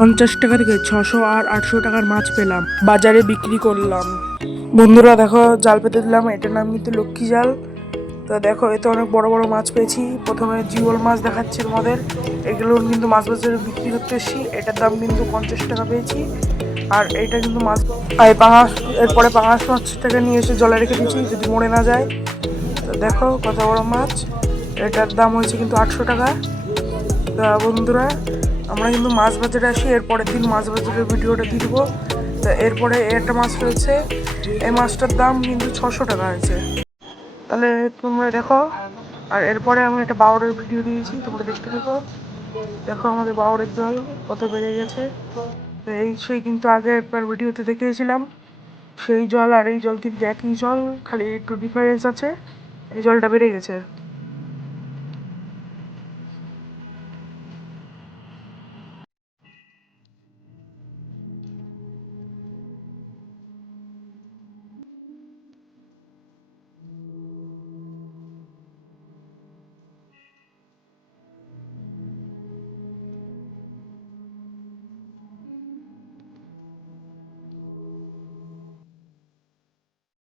50 টাকা থেকে 600 আর 800 টাকার মাছ পেলাম, বাজারে বিক্রি করলাম। বন্ধুরা দেখো, জাল পেতে দিলাম, এটার নাম কিন্তু লক্ষ্মী জাল। তো দেখো, এতে অনেক বড় বড় মাছ পেয়েছি। প্রথমে জিওল মাছ দেখাচ্ছি তোমাদের। এগুলো কিন্তু মাছ বাজারে বিক্রি করতে এসেছি। এটার দাম কিন্তু 50 টাকা পেয়েছি। আর এইটা কিন্তু মাছ পাঙাশ। এরপরে পাঙাশ মাছটাকে নিয়ে এসে জলে রেখে দিয়েছি যদি মরে না যায়। তো দেখো কত বড় মাছ। এটার দাম হয়েছে কিন্তু 800 টাকা। তা বন্ধুরা, আমরা কিন্তু মাছ বাজারে আসি, এর পরের দিন মাছ বাজারের ভিডিওটা দিয়ে দেবো। তা এরপরে একটা মাছ রয়েছে, এই মাছটার দাম কিন্তু 600 টাকা হয়েছে। তাহলে তোমরা দেখো। আর এরপরে আমি একটা বাউরের ভিডিও দিয়েছি, তোমরা দেখতে থাকো। দেখো আমাদের বাউরের জল কত বেড়ে গেছে। তো সেই কিন্তু আগে একবার ভিডিওতে দেখিয়েছিলাম, সেই জল আর এই জল কিন্তু একই জল, খালি একটু ডিফারেন্স আছে। এই জলটা বেড়ে গেছে।